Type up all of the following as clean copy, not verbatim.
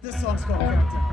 This song's called Countdown.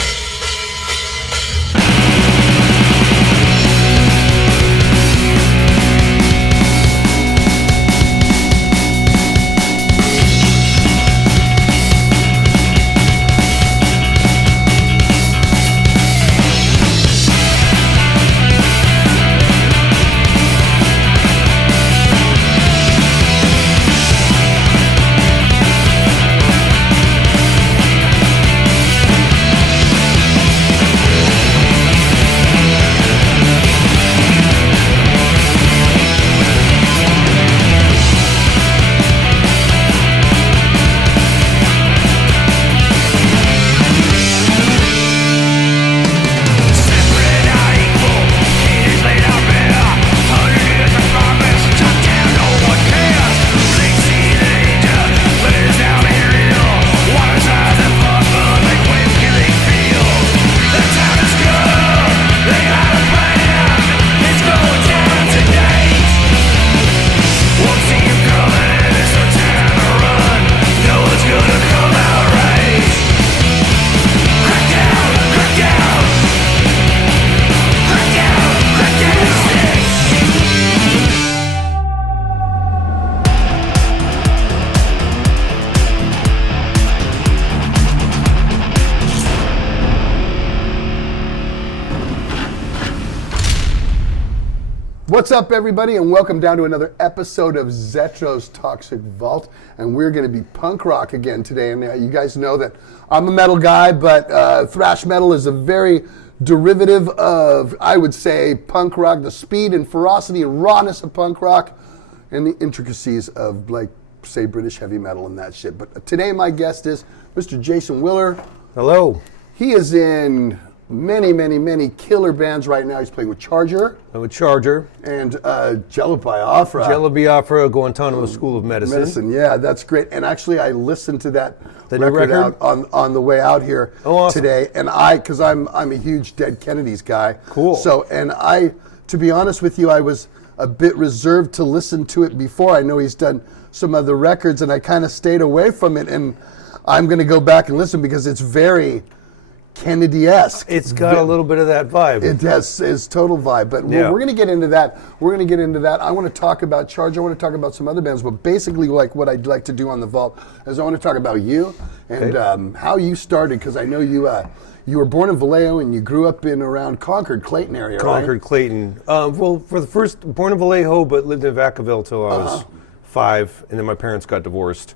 What's up, everybody, and welcome down to another episode of Zetro's Toxic Vault. And we're going to be punk rock again today. And you guys know that I'm a metal guy, but thrash metal is a very derivative of, I would say, punk rock, the speed and ferocity and rawness of punk rock, and the intricacies of, like, say, British heavy metal and that shit. But today my guest is Mr. Jason Willer. Hello. He is in many killer bands right now. He's playing with Charger. I'm with Charger. And Jello Biafra. Jello Biafra, Guantanamo School of Medicine. Yeah, that's great. And actually, I listened to that record out on the way out here today. And because I'm a huge Dead Kennedys guy. Cool. So, and to be honest with you, I was a bit reserved to listen to it before. I know he's done some other records, and I kind of stayed away from it. And I'm going to go back and listen because it's very Kennedy-esque. It's got a little bit of that vibe. It has, it's total vibe. But we're going to get into that. I want to talk about Charge. I want to talk about some other bands. But basically, like what I'd like to do on the Vault is I want to talk about you and how you started. Because I know you were born in Vallejo and you grew up in around Concord, Clayton area, Concord, right? Clayton. Well, for the first, born in Vallejo, but lived in Vacaville till I was 5. And then my parents got divorced.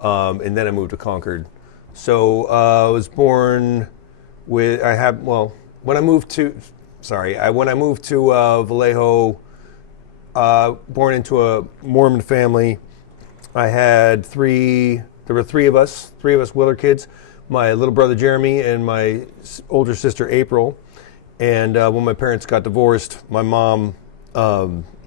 And then I moved to Concord. So I was born when I moved to Vallejo, born into a Mormon family. I had there were three of us Willer kids, my little brother Jeremy and my older sister April. And when my parents got divorced, my mom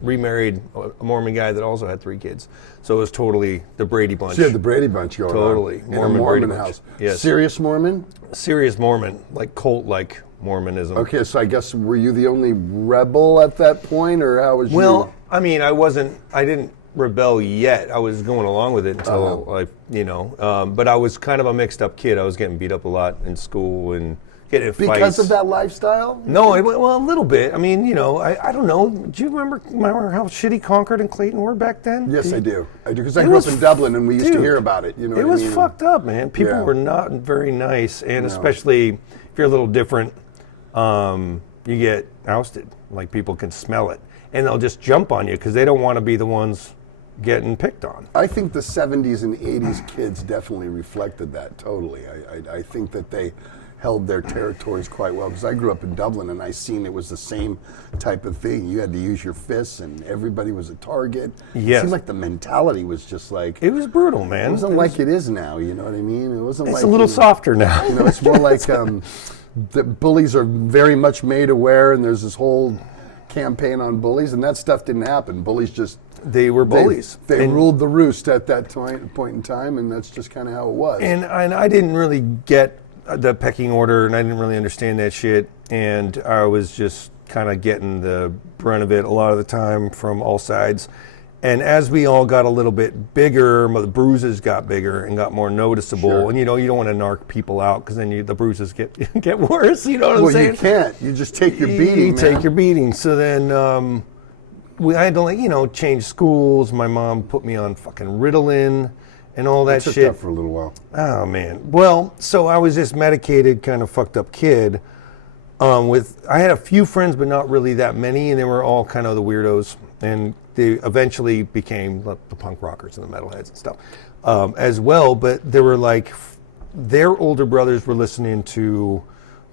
remarried a Mormon guy that also had 3 kids. So it was totally the Brady Bunch. So you had the Brady Bunch going on. Totally. In a Mormon house. Yes. Serious Mormon? Serious Mormon, like cult-like Mormonism. Okay, so I guess, were you the only rebel at that point, or how was you? Well, I mean, I didn't rebel yet. I was going along with it until, but I was kind of a mixed-up kid. I was getting beat up a lot in school and getting in fights. Because of that lifestyle? No, a little bit. I mean, I don't know. Do you remember how shitty Concord and Clayton were back then? Yes, I do. Because I grew up in Dublin and we used to hear about it. It was fucked up, man. People were not very nice, and especially if you're a little different, you get ousted. Like, people can smell it, and they'll just jump on you because they don't want to be the ones getting picked on. I think the 70s and 80s kids definitely reflected that totally. I think that they held their territories quite well, because I grew up in Dublin and I seen it was the same type of thing. You had to use your fists and everybody was a target. Yes. It seemed like the mentality was just like... It was brutal, man. It wasn't like it is now, you know what I mean? It's a little softer now. It's more like the bullies are very much made aware, and there's this whole campaign on bullies, and that stuff didn't happen. Bullies just... They were bullies. They ruled the roost at that point in time, and that's just kind of how it was. And I didn't really get the pecking order, and I didn't really understand that shit, and I was just kind of getting the brunt of it a lot of the time from all sides. And as we all got a little bit bigger, the bruises got bigger and got more noticeable. Sure. And you don't want to narc people out because then the bruises get worse. You know what I'm saying? Well, you can't. You just take your beating. You take your beating. So then I had to change schools. My mom put me on fucking Ritalin and all that took shit. that for a little while. Oh man. Well, so I was this medicated kind of fucked up kid. I had a few friends, but not really that many, and they were all kind of the weirdos. And they eventually became the punk rockers and the metalheads and stuff as well. But they were like, their older brothers were listening to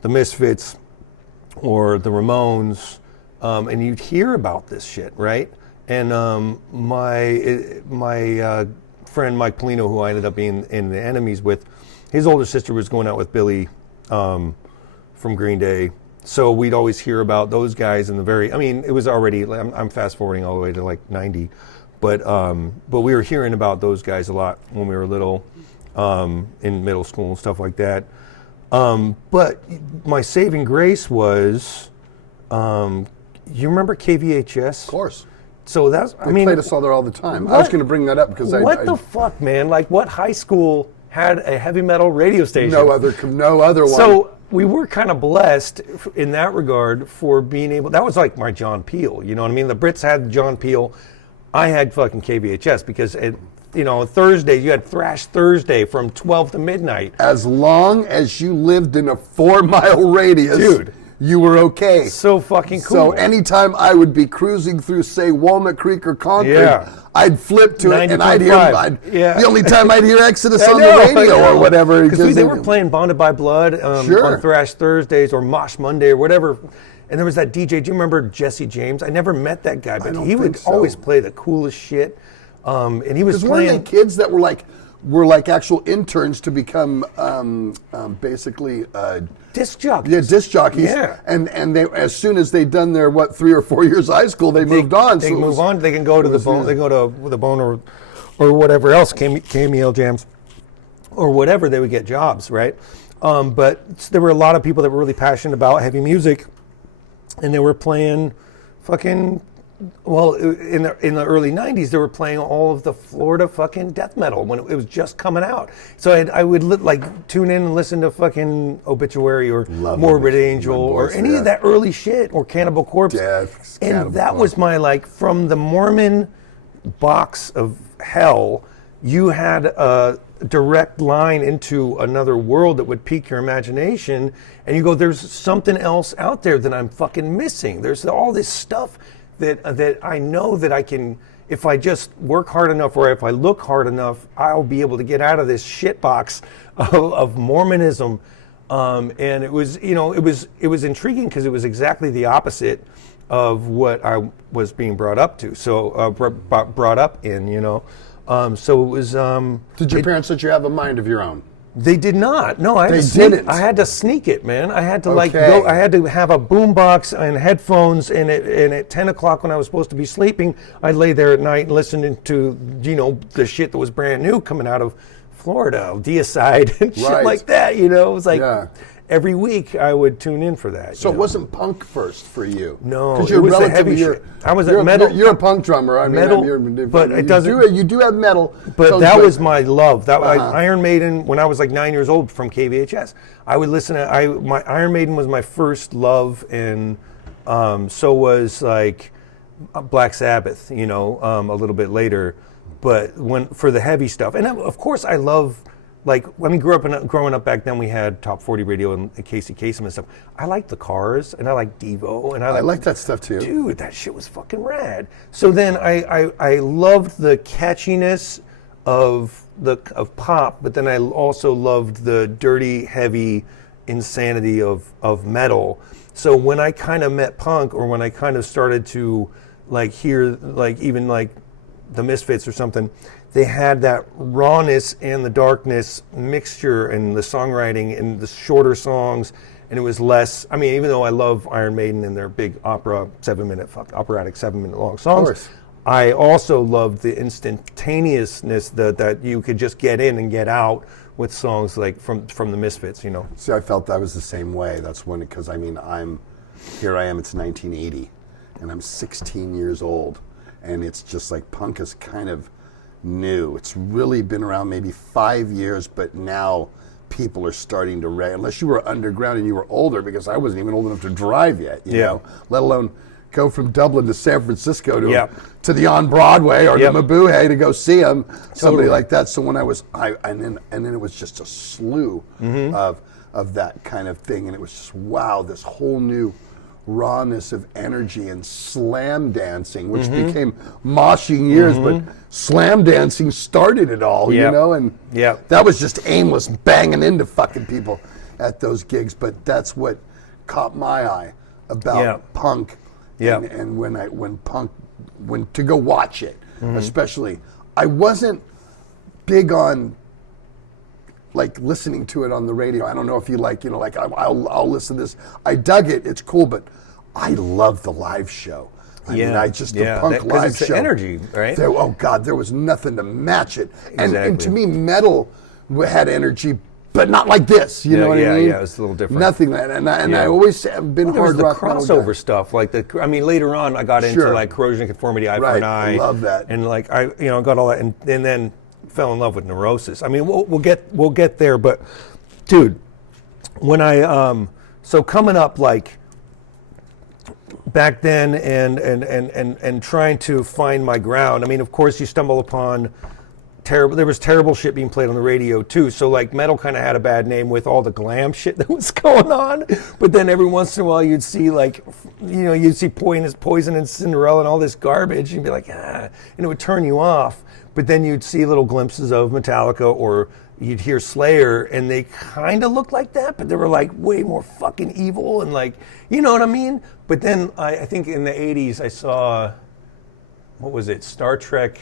the Misfits or the Ramones, and you'd hear about this shit, right? And my friend Mike Polino, who I ended up being in the Enemies with, his older sister was going out with Billy from Green Day. So we'd always hear about those guys in it was already, I'm fast forwarding all the way to like 90, but we were hearing about those guys a lot when we were little, in middle school and stuff like that. But my saving grace was, you remember KVHS? Of course. So that's, They played us all there all the time. I was going to bring that up because what the fuck, man? Like, what high school had a heavy metal radio station? No other one. So we were kind of blessed in that regard for being able. That was like my John Peel. You know what I mean? The Brits had John Peel. I had fucking KVHS because Thursday you had Thrash Thursday from 12 to midnight. As long as you lived in a 4-mile radius, dude, you were okay. So fucking cool. So anytime I would be cruising through, say, Walnut Creek or Concord, I'd flip to it and I'd hear the only time I'd hear Exodus on the radio or whatever. Because they were playing Bonded by Blood on Thrash Thursdays or Mosh Monday or whatever. And there was that DJ, do you remember Jesse James? I never met that guy, but he would always play the coolest shit. And he was playing. Weren't they kids that were like actual interns to become basically disc jockeys? Yeah, disc jockeys. Yeah. And they, as soon as they'd done their 3 or 4 years high school, they moved on. They move on. They can go to the Bone. They go to the Bone or whatever else, KMEL jams, or whatever. They would get jobs, right? But there were a lot of people that were really passionate about heavy music, and they were playing fucking. Well, in the early 90s, they were playing all of the Florida fucking death metal when it was just coming out. So I would tune in and listen to fucking Obituary or Morbid Angel or any of that early shit or Cannibal Corpse. And that was my, from the Mormon box of hell, you had a direct line into another world that would pique your imagination. And you go, there's something else out there that I'm fucking missing. There's all this stuff that I know that I can, if I just work hard enough or if I look hard enough, I'll be able to get out of this shit box of Mormonism. And it was, it was intriguing because it was exactly the opposite of what I was being brought up to. So brought up in, so it was. Did your parents let you have a mind of your own? They did not. No, I had to sneak it, man. I had to go. I had to have a boombox and headphones, and at 10 o'clock when I was supposed to be sleeping, I'd lay there at night listening to the shit that was brand new coming out of Florida, Deicide and shit like that. It was like every week I would tune in for that. So it wasn't punk first for you? No, because you're the heavy shit. I was at metal. You're a punk drummer. I mean, but it doesn't. You do have metal. But that was my love. Iron Maiden, when I was like 9 years old from KVHS, I would listen to. My Iron Maiden was my first love, and so was like Black Sabbath. A little bit later, but for the heavy stuff, and of course I love. Growing up back then, we had Top 40 Radio and Casey Kasem and stuff. I liked the Cars, and I liked Devo, and I liked that stuff too. Dude, that shit was fucking rad. So then I loved the catchiness of pop, but then I also loved the dirty, heavy insanity of metal. So when I kind of met punk, or when I kind of started to hear even the Misfits or something, they had that rawness and the darkness mixture and the songwriting and the shorter songs, and it was less. I mean, even though I love Iron Maiden and their big operatic 7-minute long songs, I also loved the instantaneousness that you could just get in and get out with songs like from the Misfits. See, I felt that was the same way. That's because I am. It's 1980, and I'm 16 years old. and it's just like punk is kind of new. It's really been around maybe 5 years, but now people are starting to unless you were underground and you were older, because I wasn't even old enough to drive yet, you know, let alone go from Dublin to San Francisco to the On Broadway or the Mabuhay to go see them, somebody like that. So when and then it was just a slew of that kind of thing, and it was just wow, this whole new rawness of energy and slam dancing, which became moshing years, but slam dancing started it all, you know, and that was just aimless banging into fucking people at those gigs. But that's what caught my eye about punk, and when to go watch it, especially, I wasn't big on like listening to it on the radio. I don't know if you like, you know, like I'll listen to this. I dug it. It's cool, but I love the live show. I mean, the punk live show. The energy, right? Oh God, there was nothing to match it. And to me, metal had energy, but not like this. You know what I mean? Yeah, it's a little different. Nothing. And I always have been hard rock. There was the crossover stuff, like later on, I got into like Corrosion and Conformity, Eye for an Eye. I love that. And like I got all that, and then fell in love with Neurosis. I mean, we'll get there, but dude, when I so coming up like back then and trying to find my ground. I mean, of course, you stumble upon there was terrible shit being played on the radio too. So like metal kind of had a bad name with all the glam shit that was going on. But then every once in a while you'd see like, you know, you'd see Poison and Cinderella and all this garbage, and you'd be like, and it would turn you off. But then you'd see little glimpses of Metallica, or you'd hear Slayer, and they kind of looked like that, but they were like way more fucking evil and like, you know what I mean? But then I think in the 80s I saw, what was it, Star Trek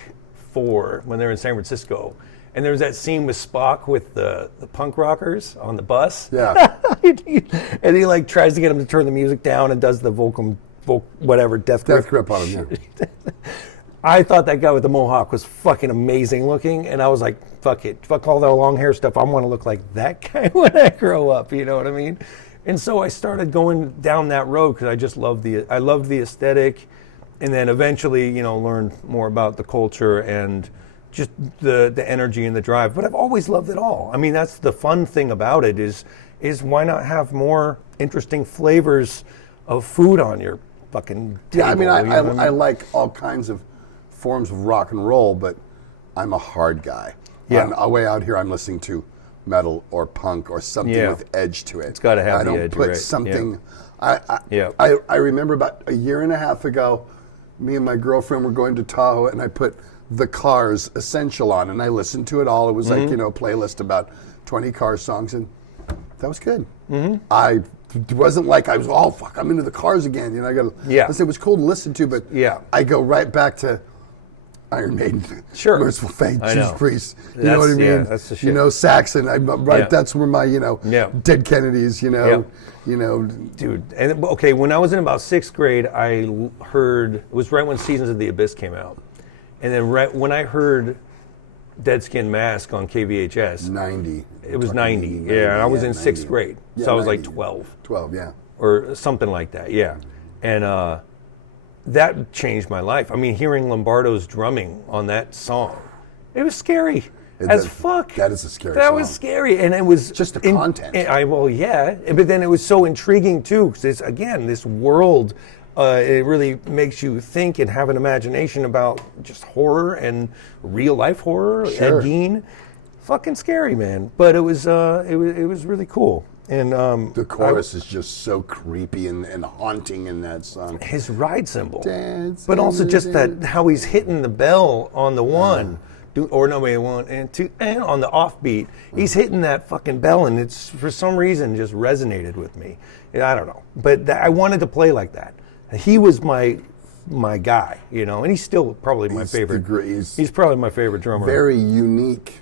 4 when they were in San Francisco. And there was that scene with Spock with the punk rockers on the bus. Yeah. And he like tries to get them to turn the music down and does the death grip on him. Yeah. I thought that guy with the mohawk was fucking amazing looking, and I was like, fuck it. Fuck all the long hair stuff. I want to look like that guy when I grow up, you know what I mean? And so I started going down that road because I just loved the aesthetic, and then eventually, you know, learned more about the culture and just the energy and the drive. But I've always loved it all. I mean, that's the fun thing about it is why not have more interesting flavors of food on your fucking table? Yeah, I mean, I like all kinds of forms of rock and roll, but I'm a hard guy. Yeah. On our way out here, I'm listening to metal or punk or something with edge to it. It's got to have the edge. I don't put something. Yeah. I remember about a year and a half ago, me and my girlfriend were going to Tahoe, and I put the Cars Essential on, and I listened to it all. It was like, you know, a playlist about 20 Cars songs, and that was good. It wasn't like I was, oh fuck, I'm into the Cars again. You know, I got to. Yeah. It was cool to listen to, but I go right back to Iron Maiden, Merciful Fate, Judas Priest. You know what I mean? Yeah, that's the shit. You know, Saxon. That's where my, you know, Dead Kennedys. You know, dude. And okay, when I was in about 6th grade, I heard it was right when Seasons of the Abyss came out, and then right when I heard Dead Skin Mask on KVHS, 90. It was 90. Yeah, and I was in 6th grade, so I was like 12. 12, yeah. Or something like that, yeah. And that changed my life. I mean, hearing Lombardo's drumming on that song, it was scary as fuck. That is a scary song. That was scary, and it was just the content. But then it was so intriguing too, because it's again this world. It really makes you think and have an imagination about just horror and real life horror. Sure. Ed Gein, fucking scary, man. But it was really cool. And the chorus is just so creepy and haunting in that song. His ride cymbal, but also just that how he's hitting the bell on the one, one and two, and on the offbeat, he's hitting that fucking bell, and it's for some reason just resonated with me. I don't know, but I wanted to play like that. He was my guy, you know, and he's still probably my favorite. He's probably my favorite drummer. Very unique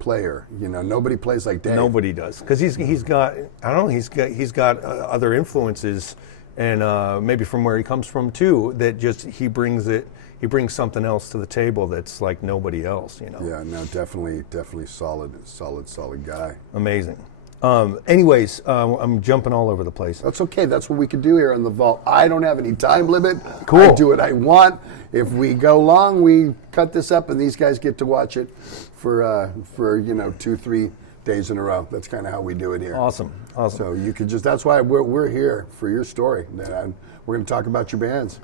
player. You know, nobody plays like Dave. Nobody does, because he's got I don't know he's got other influences, and maybe from where he comes from too. That just he brings something else to the table that's like nobody else. You know. Yeah, no, definitely solid guy. Amazing. Anyways, I'm jumping all over the place. That's okay. That's what we can do here in the vault. I don't have any time limit. Cool. I do what I want. If we go long, we cut this up, and these guys get to watch it for 2-3 days in a row. That's kind of how we do it here. Awesome. So you could that's why we're here for your story. And we're going to talk about your bands.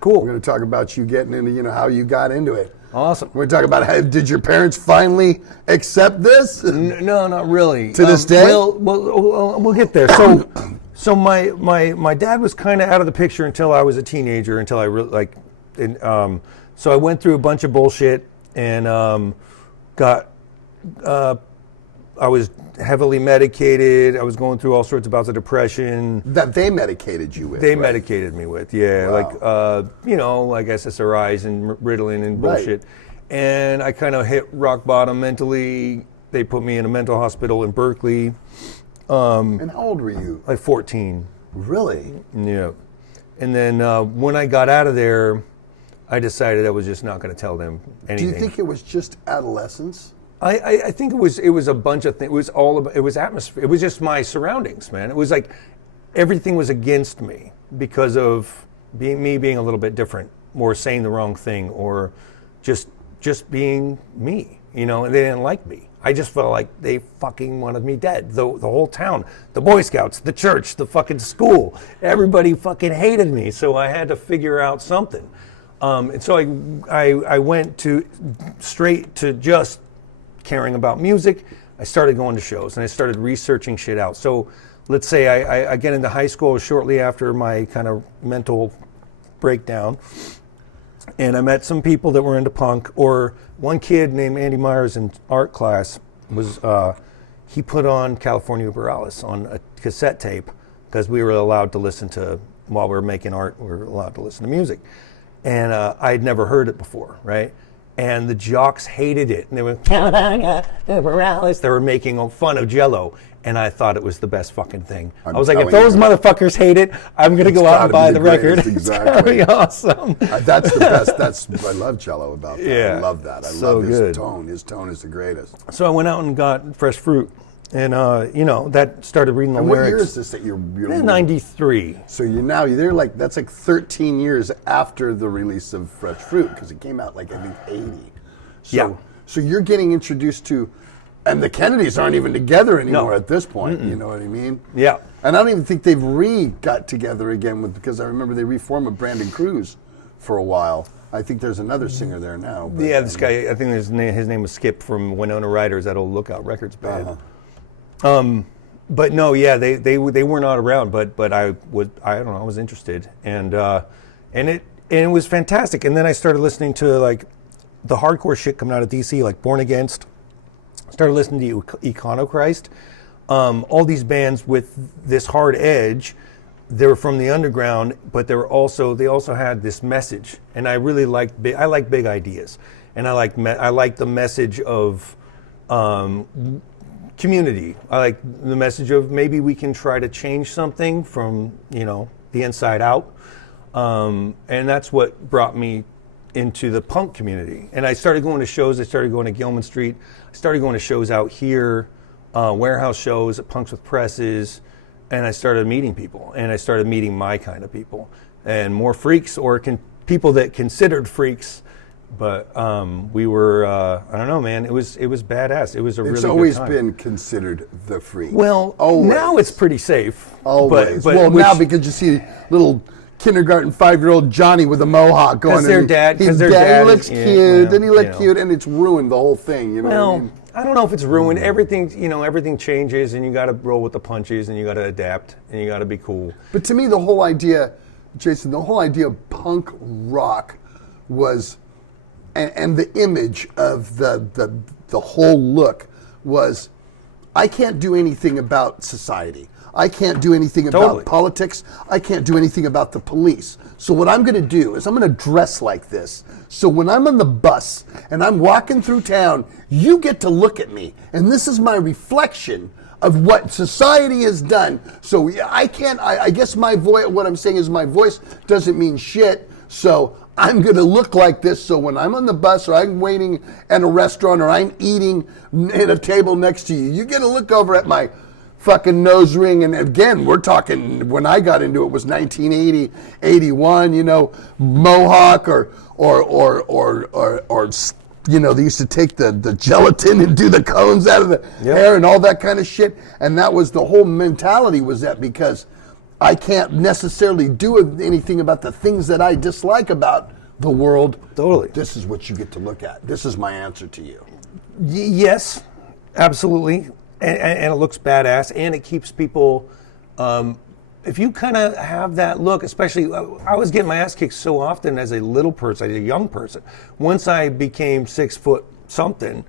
Cool. We're going to talk about you getting into, how you got into it. Awesome. We're going to talk about did your parents finally accept this? No, not really. To this day? We'll get there. So my dad was kind of out of the picture until I was a teenager, until I really so I went through a bunch of bullshit and I was heavily medicated. I was going through all sorts of bouts of depression. That they medicated you with. They right? medicated me with, yeah. Wow. Like SSRIs and Ritalin and bullshit. Right. And I kind of hit rock bottom mentally. They put me in a mental hospital in Berkeley. And how old were you? Like 14. Really? Yeah. And then when I got out of there, I decided I was just not going to tell them anything. Do you think it was just adolescence? I think it was a bunch of things. It was atmosphere. It was just my surroundings, man. It was like everything was against me because of being a little bit different, or saying the wrong thing, or just being me, and they didn't like me. I just felt like they fucking wanted me dead. The whole town, the Boy Scouts, the church, the fucking school, everybody fucking hated me. So I had to figure out something. And so I went straight to just caring about music. I started going to shows and I started researching shit out. So let's say I get into high school shortly after my kind of mental breakdown, and I met some people that were into punk. Or one kid named Andy Myers in art class was he put on California Borealis on a cassette tape, because we were allowed to listen to, while we were making art, we were allowed to listen to music. And I'd never heard it before, right? And the jocks hated it. And they went, Borealis. They were making fun of Jello. And I thought it was the best fucking thing. I was like, if those motherfuckers hate it, I'm going to go out and buy the record. Exactly. It's going to be awesome. That's the best. I love Jello about that. Yeah. I love that. I So love his good. tone. His tone is the greatest. So I went out and got Fresh Fruit. And, that started reading the And lyrics. what year is this that you're 93. So that's like 13 years after the release of Fresh Fruit, because it came out like, I think, 80. So, Yeah. So you're getting introduced to, and the Kennedys aren't even together anymore No. at this point. You know what I mean? Yeah. And I don't even think they've got together again because I remember they reformed with Brandon Cruz for a while. I think there's another singer there now. But, Yeah, this guy, I think his name was Skip from Winona Ryder's, that old Lookout Records band. But no, yeah, they were not around, but I don't know, I was interested, and it was fantastic. And then I started listening to like the hardcore shit coming out of DC, like Born Against. Started listening to Iconochrist, all these bands with this hard edge. They were from the underground, but they also had this message, and I really liked big ideas, and I like the message of community. I like the message of maybe we can try to change something from the inside out, and that's what brought me into the punk community. And I started going to shows. I started going to Gilman Street. I started going to shows out here, warehouse shows at Punks with Presses, and I started meeting people, and I started meeting my kind of people, and more freaks, or people that considered freaks. But we were, I don't know, man. It was badass. It was a really good time. It's always been considered the freak. Well, always. Now it's pretty safe. Always. But now because you see little kindergarten 5-year-old Johnny with a mohawk going. Because their dad looks cute, and he looked cute, and it's ruined the whole thing. You know what I mean? I don't know if it's ruined. Everything changes, and you got to roll with the punches, and you got to adapt, and you got to be cool. But to me, the whole idea, Jason, of punk rock was. And the image of the whole look was, I can't do anything about society. I can't do anything about politics. I can't do anything about the police. So what I'm going to do is I'm going to dress like this. So when I'm on the bus and I'm walking through town, you get to look at me. And this is my reflection of what society has done. So I guess what I'm saying is my voice doesn't mean shit. So I'm going to look like this, so when I'm on the bus or I'm waiting at a restaurant or I'm eating at a table next to you, you're going to look over at my fucking nose ring. And again, we're talking, when I got into it was 1980, 81, you know, mohawk or you know, they used to take the gelatin and do the cones out of the hair and all that kind of shit. And that was the whole mentality, was that because I can't necessarily do anything about the things that I dislike about the world. Totally. This is what you get to look at. This is my answer to you. Yes, absolutely. And it looks badass, and it keeps people, if you kind of have that look, especially, I was getting my ass kicked so often as a little person, as a young person. Once I became 6 foot something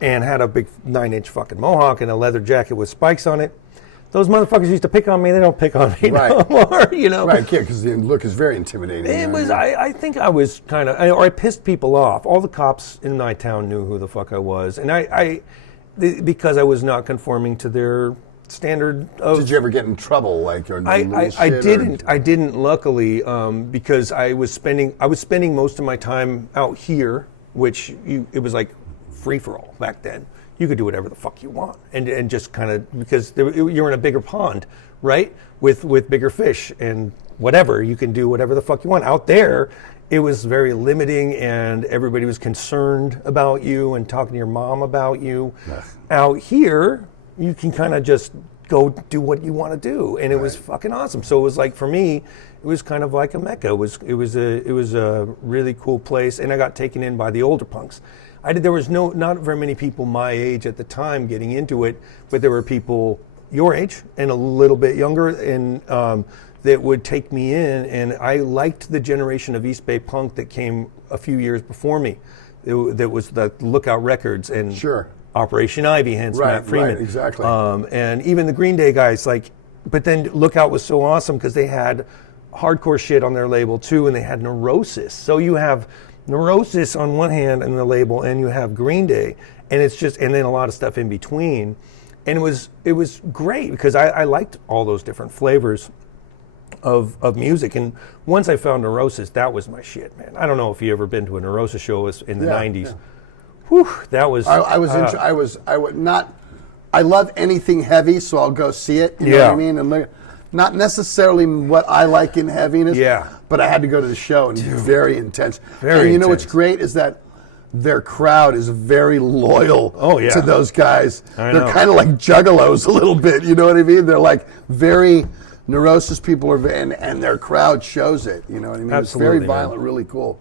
and had a big 9-inch fucking mohawk and a leather jacket with spikes on it, those motherfuckers used to pick on me. They don't pick on me no more, you know. Right, yeah, because the look is very intimidating. It was. I think I was kind of, or I pissed people off. All the cops in my town knew who the fuck I was, and because I was not conforming to their standard of. Did you ever get in trouble, like, or I didn't. I didn't, luckily, because I was spending most of my time out here, which it was like free for all back then. You could do whatever the fuck you want, and just kind of, because you're in a bigger pond, right? With bigger fish and whatever, you can do whatever the fuck you want. Out there, it was very limiting, and everybody was concerned about you and talking to your mom about you. Yes. Out here, you can kind of just go do what you want to do, and it was fucking awesome. So it was like, for me, it was kind of like a mecca. It was a really cool place, and I got taken in by the older punks. There was not very many people my age at the time getting into it, but there were people your age and a little bit younger, and that would take me in. And I liked the generation of East Bay punk that came a few years before me. That was the Lookout Records and Operation Ivy, hence Matt Freeman. Right, exactly. And even the Green Day guys, like. But then Lookout was so awesome because they had hardcore shit on their label too, and they had Neurosis. So you have Neurosis on one hand in the label, and you have Green Day, and it's just, and then a lot of stuff in between, and it was great because I liked all those different flavors of music. And once I found Neurosis, that was my shit, man. I don't know if you ever been to a Neurosis show in the '90s. Yeah. Whew, that was. I love anything heavy, so I'll go see it. You know what I mean? And not necessarily what I like in heaviness. Yeah. But I had to go to the show, and very intense. And you know what's great is that their crowd is very loyal to those guys. They're kind of like juggalos a little bit, you know what I mean? They're like very Neurosis people, and their crowd shows it, you know what I mean? Absolutely, it's very violent, really cool.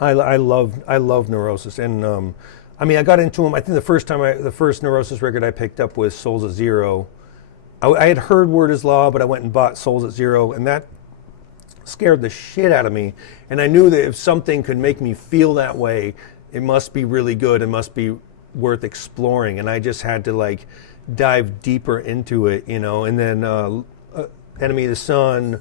I love Neurosis, and I mean, I got into them. I think the first Neurosis record I picked up was Souls at Zero. I had heard Word is Law, but I went and bought Souls at Zero, and that scared the shit out of me. And I knew that if something could make me feel that way, it must be really good. It must be worth exploring. And I just had to like dive deeper into it, you know. And then Enemy of the Sun,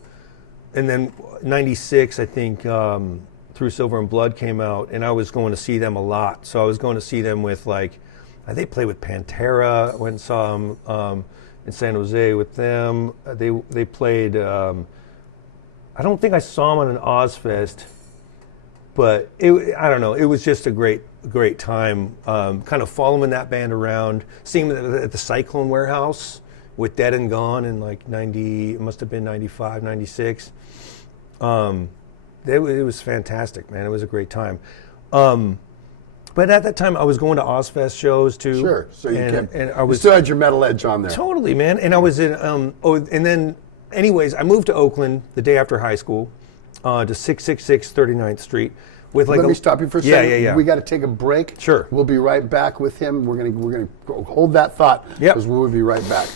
and then '96, I think, Through Silver and Blood came out, and I was going to see them a lot. So I was going to see them with like, they played with Pantera. I went and saw them in San Jose with them. They played. I don't think I saw them on an Ozfest, but I don't know. It was just a great time. Kind of following that band around, seeing them at the Cyclone Warehouse with Dead and Gone in like 90. It must have been 95, 96. It was fantastic, man. It was a great time. But at that time, I was going to Ozfest shows too. Sure, so you still had your metal edge on there. Totally, man. And I was in. And then, anyways, I moved to Oakland the day after high school, to 666 39th Street. Let me stop you for a second. Yeah. We got to take a break. Sure. We'll be right back with him. We're gonna hold that thought. Because we'll be right back.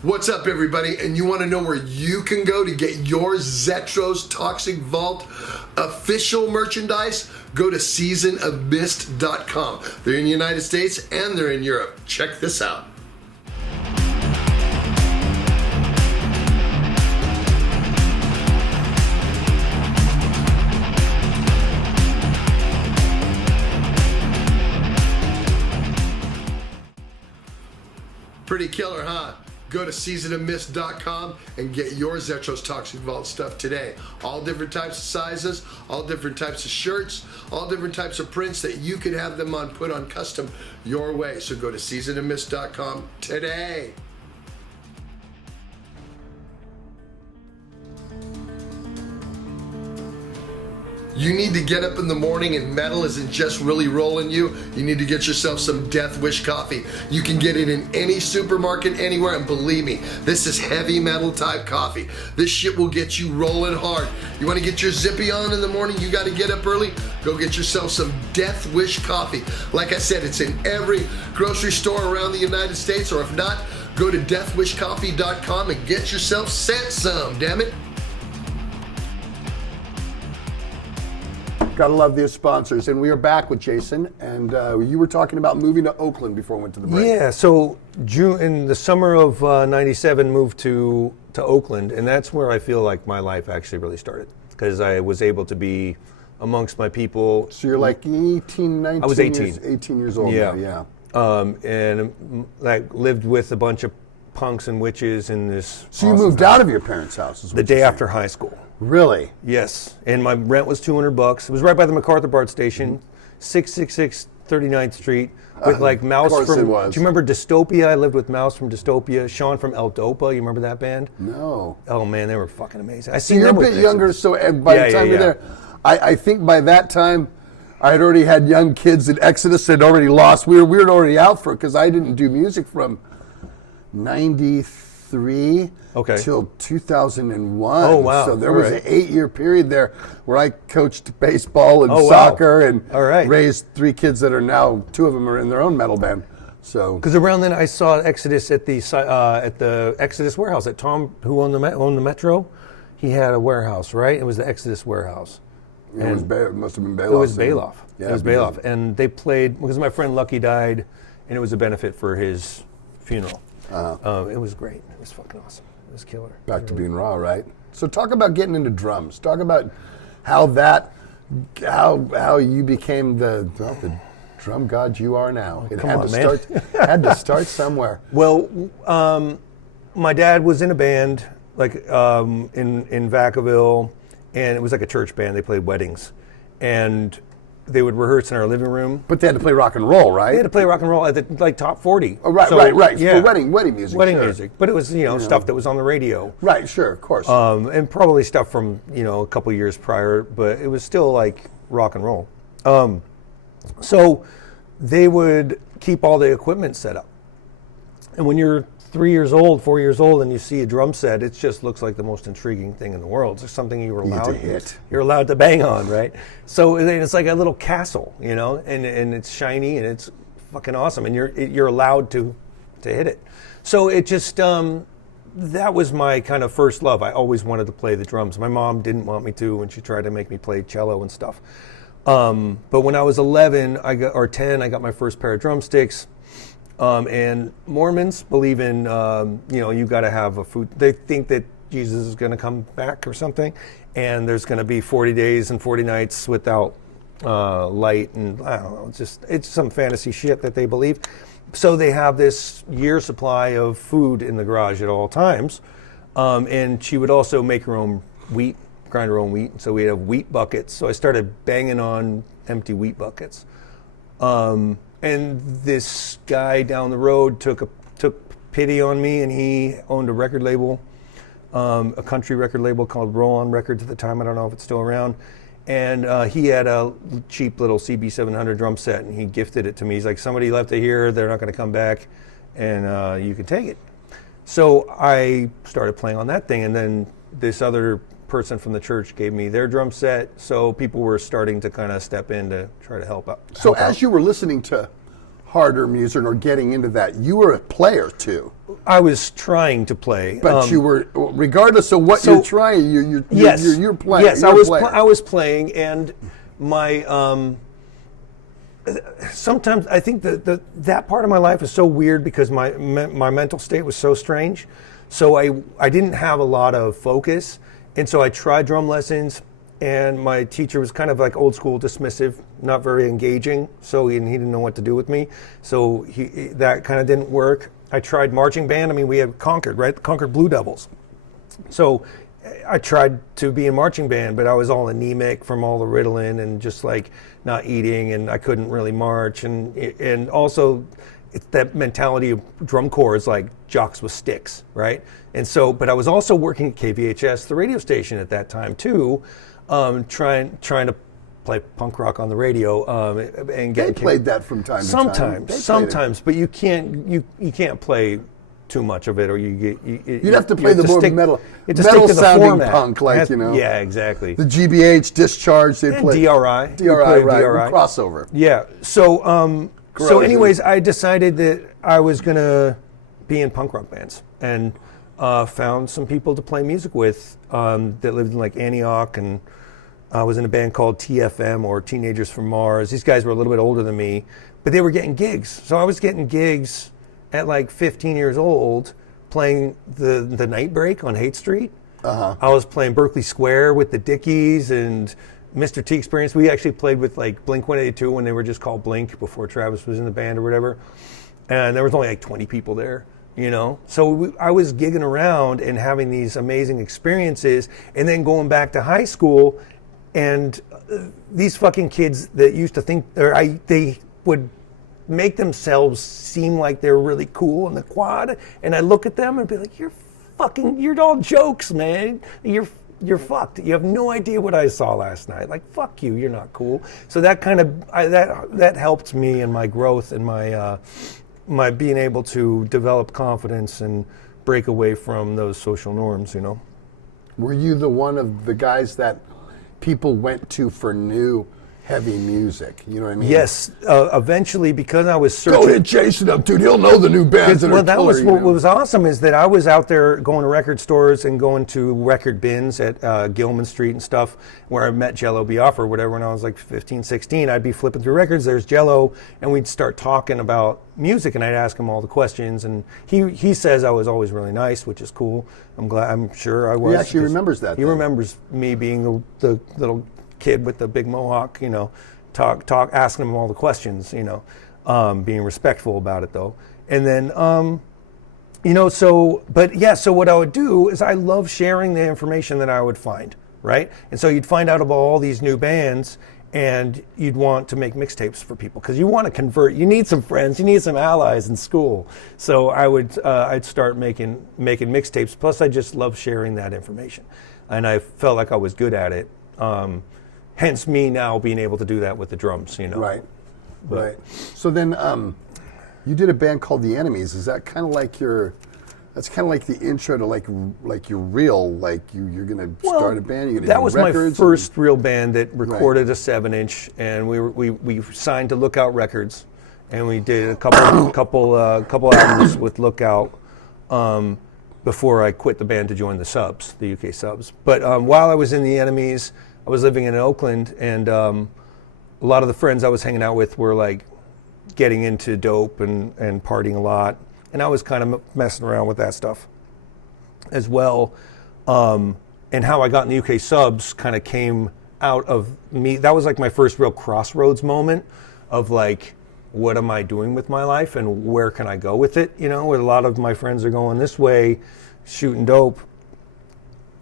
What's up, everybody? And you want to know where you can go to get your Zetro's Toxic Vault official merchandise? Go to seasonofmist.com. They're in the United States and they're in Europe. Check this out. Pretty killer, huh? Go to seasonofmist.com and get your Zetro's Toxic Vault stuff today. All different types of sizes, all different types of shirts, all different types of prints that you could have them on put on custom your way. So go to seasonofmist.com today. You need to get up in the morning and metal isn't just really rolling you. You need to get yourself some Death Wish coffee. You can get it in any supermarket anywhere, and believe me, this is heavy metal type coffee. This shit will get you rolling hard. You want to get your zippy on in the morning? You got to get up early? Go get yourself some Death Wish coffee. Like I said, it's in every grocery store around the United States, or if not, go to deathwishcoffee.com and get yourself sent some, damn it. Gotta love these sponsors. And we are back with Jason, and you were talking about moving to Oakland before we went to the break. Yeah, so in the summer of 97, moved to Oakland, and that's where I feel like my life actually really started, because I was able to be amongst my people. So you're like 18, 19 I was 18. 18 years old Yeah. now, yeah. And like lived with a bunch of punks and witches in this. So you moved out of your parents' house? The day after high school. Really? Yes, and my rent was $200. It was right by the MacArthur BART station, 666 39th Street, with like Mouse course from. it was. Do you remember Dystopia? I lived with Mouse from Dystopia, Sean from El Dopa. You remember that band? No. Oh man, they were fucking amazing. I So seen you're a them with bit Vixens. younger, so by the time you're there, I think by that time, I had already had young kids, and Exodus had already lost. We were already out for it, because I didn't do music from 93 till 2001. Oh, wow. So there All was right. an 8-year period there where I coached baseball and Oh, wow. soccer and All right. raised 3 kids that are now, 2 of them are in their own metal band. So Because around then I saw Exodus at the Exodus warehouse. At Tom, who owned the Metro, he had a warehouse, right? It was the Exodus warehouse. it must have been Bailoff. It was Bailoff. Yeah, it was because- Bailoff. And they played, because my friend Lucky died, and it was a benefit for his funeral. It was great. It was fucking awesome. It was killer. Back to being raw, right? So talk about getting into drums. Talk about how you became the drum god you are now. It come had on, to man. had to start somewhere. Well, my dad was in a band, like in Vacaville, and it was like a church band. They played weddings, and they would rehearse in our living room. But they had to play rock and roll, right? They had to play rock and roll at the like top 40. Oh, right, So, right. Yeah. For wedding music. Wedding sure. music, but it was stuff that was on the radio. Right, sure, of course. And probably stuff from a couple years prior, but it was still like rock and roll. So they would keep all the equipment set up, and when you're 4 years old, and you see a drum set, it just looks like the most intriguing thing in the world. It's something you were allowed to hit. You're allowed to bang on, right? So it's like a little castle, and it's shiny and it's fucking awesome, and you're allowed to hit it. So it just that was my kind of first love. I always wanted to play the drums. My mom didn't want me to, and she tried to make me play cello and stuff. But when I was 11 or 10, I got my first pair of drumsticks. And Mormons believe in, you got to have a food. They think that Jesus is going to come back or something, and there's going to be 40 days and 40 nights without light, and I don't know. It's some fantasy shit that they believe. So they have this year supply of food in the garage at all times, and she would also make her own wheat, grind her own wheat. So we'd have wheat buckets. So I started banging on empty wheat buckets. And this guy down the road took pity on me, and he owned a record label, a country record label called Roll On Records at the time. I don't know if it's still around. And he had a cheap little CB700 drum set, and he gifted it to me. He's like, somebody left it here, they're not going to come back, and you can take it. So I started playing on that thing, and then this other person from the church gave me their drum set, so people were starting to kind of step in to try to help out. So as you were listening to harder music or getting into that, you were a player too. I was trying to play, But you were, regardless of what you're trying, you're playing. Yes, I was playing, and my sometimes I think that part of my life is so weird because my mental state was so strange. So I didn't have a lot of focus, and so I tried drum lessons, and my teacher was kind of like old school, dismissive, not very engaging. So he didn't know what to do with me. So that kind of didn't work. I tried marching band. I mean, we had Concord, right? Concord Blue Devils. So I tried to be in marching band, but I was all anemic from all the Ritalin and just like not eating, and I couldn't really march. And also, it's that mentality of drum corps is like jocks with sticks, right? And so, but I was also working at KVHS, the radio station at that time too, trying to play punk rock on the radio, and They played that from time to time. Sometimes, but you can't play too much of it, or you'd have to play the more metal sounding punk, like, you know. Yeah, exactly. The GBH, Discharge, they played. DRI, right? Crossover. Yeah. So anyways, I decided that I was gonna be in punk rock bands, and found some people to play music with that lived in like Antioch, and I was in a band called TFM, or Teenagers from Mars. These guys were a little bit older than me, but they were getting gigs. So I was getting gigs at like 15 years old, playing the Night Break on Haight Street. I was playing Berkeley Square with the Dickies and Mr. T Experience. We actually played with like Blink-182 when they were just called Blink before Travis was in the band or whatever. And there was only like 20 people there, you know? So I was gigging around and having these amazing experiences, and then going back to high school, and these fucking kids that used to think, they would make themselves seem like they're really cool in the quad, and I look at them and be like, you're all jokes, man. You're fucked. You have no idea what I saw last night. Like, fuck you, you're not cool. So that kind of, that helped me in my growth and my being able to develop confidence and break away from those social norms, you know. Were you the one of the guys that people went to for new heavy music? You know what I mean? Yes. Eventually, because I was searching. Go hit Jason up, dude. He'll know the new bands that are that killer, was what was awesome, is that I was out there going to record stores and going to record bins at Gilman Street and stuff, where I met Jello Biafra or whatever when I was like 15, 16. I'd be flipping through records. There's Jello, and we'd start talking about music, and I'd ask him all the questions. And he says I was always really nice, which is cool. I'm sure I was. He actually remembers that. He remembers me being the little kid with the big mohawk, you know, asking him all the questions, you know, being respectful about it though. And then, you know, so what I would do is I love sharing the information that I would find, right? And so you'd find out about all these new bands, and you'd want to make mixtapes for people because you want to convert. You need some friends, you need some allies in school. So I'd start making mixtapes. Plus, I just love sharing that information, and I felt like I was good at it. Hence me now being able to do that with the drums, you know. Right. So then you did a band called The Enemies. Is that kind of like that's kind of like the intro to like your real, like you're going to start a band, you're going to do that was my records? first real band that recorded a 7-inch, and we signed to Lookout Records, and we did a couple albums with Lookout before I quit the band to join the Subs, the UK Subs. But while I was in The Enemies, I was living in Oakland, and a lot of the friends I was hanging out with were like getting into dope and partying a lot, and I was kind of messing around with that stuff as well. And how I got in the UK Subs kind of came out of me. That was like my first real crossroads moment of like, what am I doing with my life and where can I go with it? You know, where a lot of my friends are going this way, shooting dope.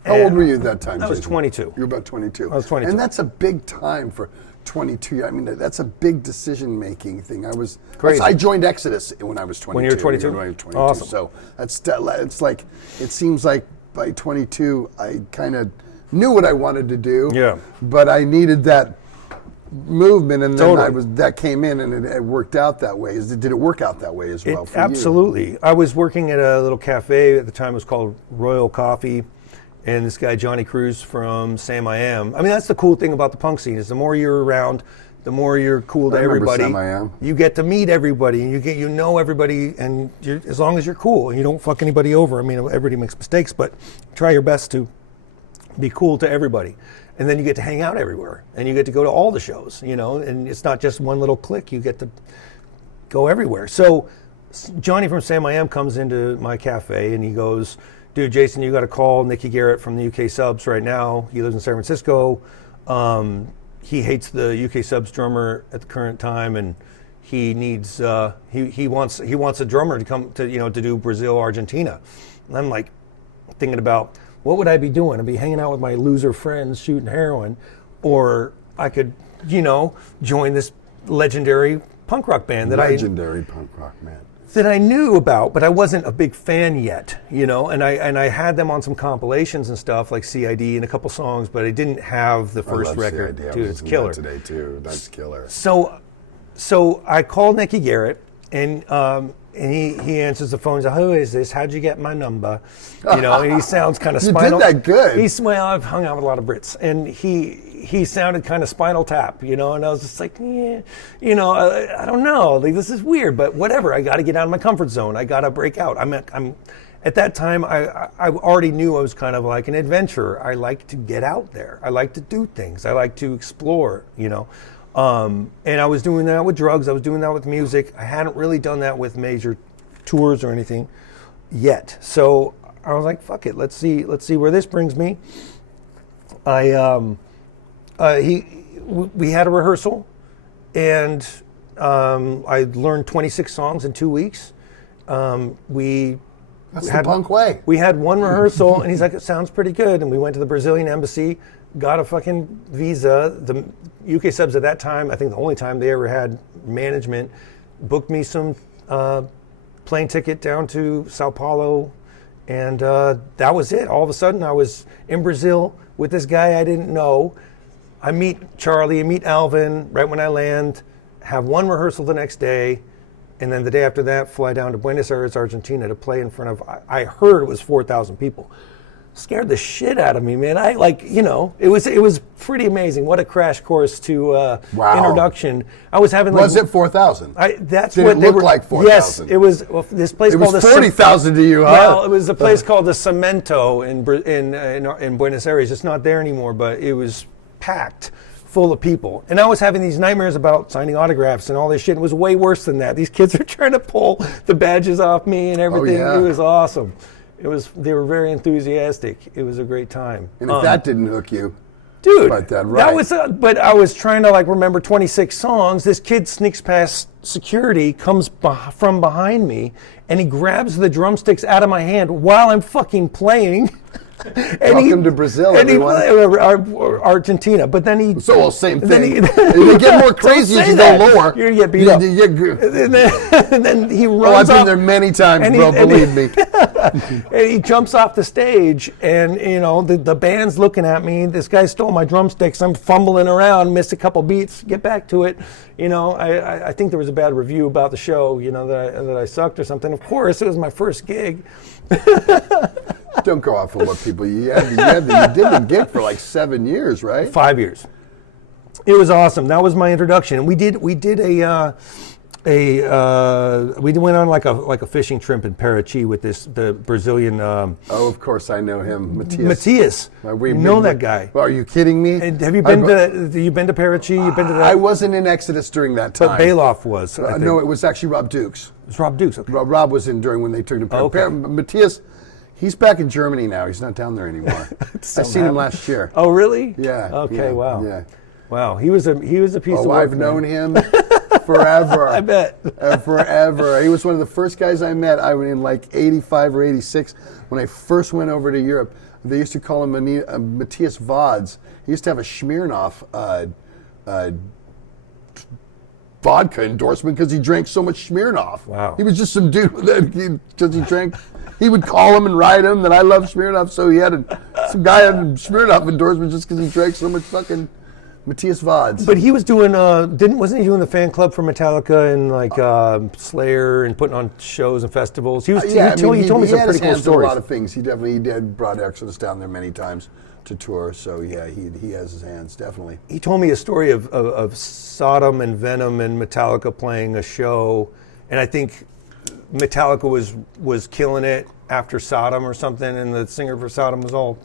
How old were you at that time? I was 22. You were about 22. I was 22. And that's a big time for 22. I mean, that's a big decision-making thing. Crazy. I joined Exodus when I was 22. When you were 22? When I was 22. Awesome. So it's like, it seems like by 22, I kind of knew what I wanted to do. Yeah. But I needed that movement, and then Totally. that came in, and it worked out that way. Did it work out that way as well for you? Absolutely. I was working at a little cafe at the time. It was called Royal Coffee. And this guy, Johnny Cruz from Sam I Am. I mean, that's the cool thing about the punk scene is the more you're around, the more you're cool to everybody. Sam I Am. You get to meet everybody, and you know everybody, and as long as you're cool and you don't fuck anybody over. I mean, everybody makes mistakes, but try your best to be cool to everybody. And then you get to hang out everywhere, and you get to go to all the shows, you know, and it's not just one little clique. You get to go everywhere. So Johnny from Sam I Am comes into my cafe, and he goes, dude, Jason, you got to call Nikki Garrett from the UK Subs right now. He lives in San Francisco. He hates the UK Subs drummer at the current time, and he needs he wants a drummer to come to to do Brazil, Argentina. And I'm like thinking about what would I be doing? I'd be hanging out with my loser friends shooting heroin, or I could join this legendary punk rock band punk rock band that I knew about, but I wasn't a big fan yet, and I had them on some compilations and stuff like CID and a couple songs, but I didn't have the first record. CID. Dude, it's killer today too. That's killer. So I called Nikki Garrett, and he answers the phone. He's like, "Who is this? How'd you get my number?" And he sounds kind of spinal. You did that good. Well, I've hung out with a lot of Brits, and he sounded kind of Spinal Tap, and I was just like, yeah, I don't know, like this is weird, but whatever. I got to get out of my comfort zone. I got to break out. I'm at that time. I already knew I was kind of like an adventurer. I like to get out there. I like to do things. I like to explore. And I was doing that with drugs. I was doing that with music. I hadn't really done that with major tours or anything yet. So I was like, fuck it. Let's see where this brings me. We had a rehearsal, and I learned 26 songs in 2 weeks. That's the punk way. We had one rehearsal, and he's like, it sounds pretty good. And we went to the Brazilian embassy, got a fucking visa. The UK subs at that time, I think the only time they ever had management, booked me some plane ticket down to Sao Paulo, and that was it. All of a sudden, I was in Brazil with this guy I didn't know. I meet Charlie, I meet Alvin right when I land, have one rehearsal the next day, and then the day after that, fly down to Buenos Aires, Argentina to play in front of, I heard it was 4,000 people. Scared the shit out of me, man. It was pretty amazing. What a crash course to introduction. I was having Was it 4,000? That's Did what it they look were, like 4,000? Yes, it was this place called was 40,000 to you, huh? Well, it was a place called the Cemento in Buenos Aires. It's not there anymore, but it was packed full of people. And I was having these nightmares about signing autographs and all this shit. It was way worse than that. These kids are trying to pull the badges off me and everything. Oh, yeah. It was awesome. They were very enthusiastic. It was a great time. And if that didn't hook you, dude, that was. But I was trying to remember 26 songs. This kid sneaks past security, comes from behind me, and he grabs the drumsticks out of my hand while I'm fucking playing. Welcome to Brazil, everyone. Argentina, but then he. Same thing. They get more crazy as you go lower. You're gonna get beat up. And then he runs I've been off, there many times, bro. Believe me. And he jumps off the stage, and the band's looking at me. This guy stole my drumsticks. I'm fumbling around, missed a couple beats. Get back to it. I think there was a bad review about the show. That I sucked or something. Of course, it was my first gig. Don't go off on what people you did the gig for like 7 years, right? 5 years. It was awesome. That was my introduction. And we went on like a fishing trip in Parachi with the Brazilian. Of course I know him, Matthias. You know that guy. Are you kidding me? And have you been to Parachi? You've been to that? I wasn't in Exodus during that time. But Bailoff was. No, it was actually Rob Dukes. It was Rob Dukes. Okay. Rob was in during when they took him to Parachi. Matthias. He's back in Germany now. He's not down there anymore. I seen him last year. Oh, really? Yeah. Okay. Yeah, wow. Yeah. Wow. He was a piece of work. I've known him forever. I bet. Forever. He was one of the first guys I met. I was in like 85 or 86 when I first went over to Europe. They used to call him Matthias Vods. He used to have a Smirnoff vodka endorsement because he drank so much Smirnoff. Wow. He was just some dude because he drank. He would call him and write him that I love Smirnoff, so he had some guy had a Smirnoff endorsement just because he drank so much fucking Matthias Vods. But he was doing wasn't he doing the fan club for Metallica and Slayer and putting on shows and festivals? He told me some pretty cool stories. A lot of things. He did brought Exodus down there many times to tour. So yeah, he has his hands definitely. He told me a story of Sodom and Venom and Metallica playing a show, and I think Metallica was killing it after Sodom or something, and the singer for Sodom was all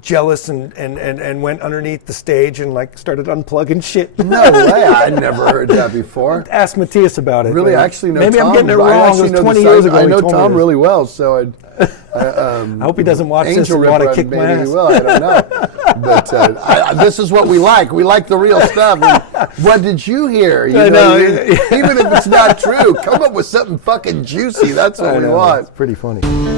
jealous and went underneath the stage and started unplugging shit. No way! I never heard that before. Ask Matthias about it. Really, I actually know maybe Tom. I'm getting it wrong. It was 20 years ago. I know Tom really well, so I hope he doesn't watch this and want to kick my ass. Maybe he will. I don't know. But this is what we like. We like the real stuff. And what did you hear? You I know. even if it's not true, come up with something fucking juicy. That's what we want. It's pretty funny.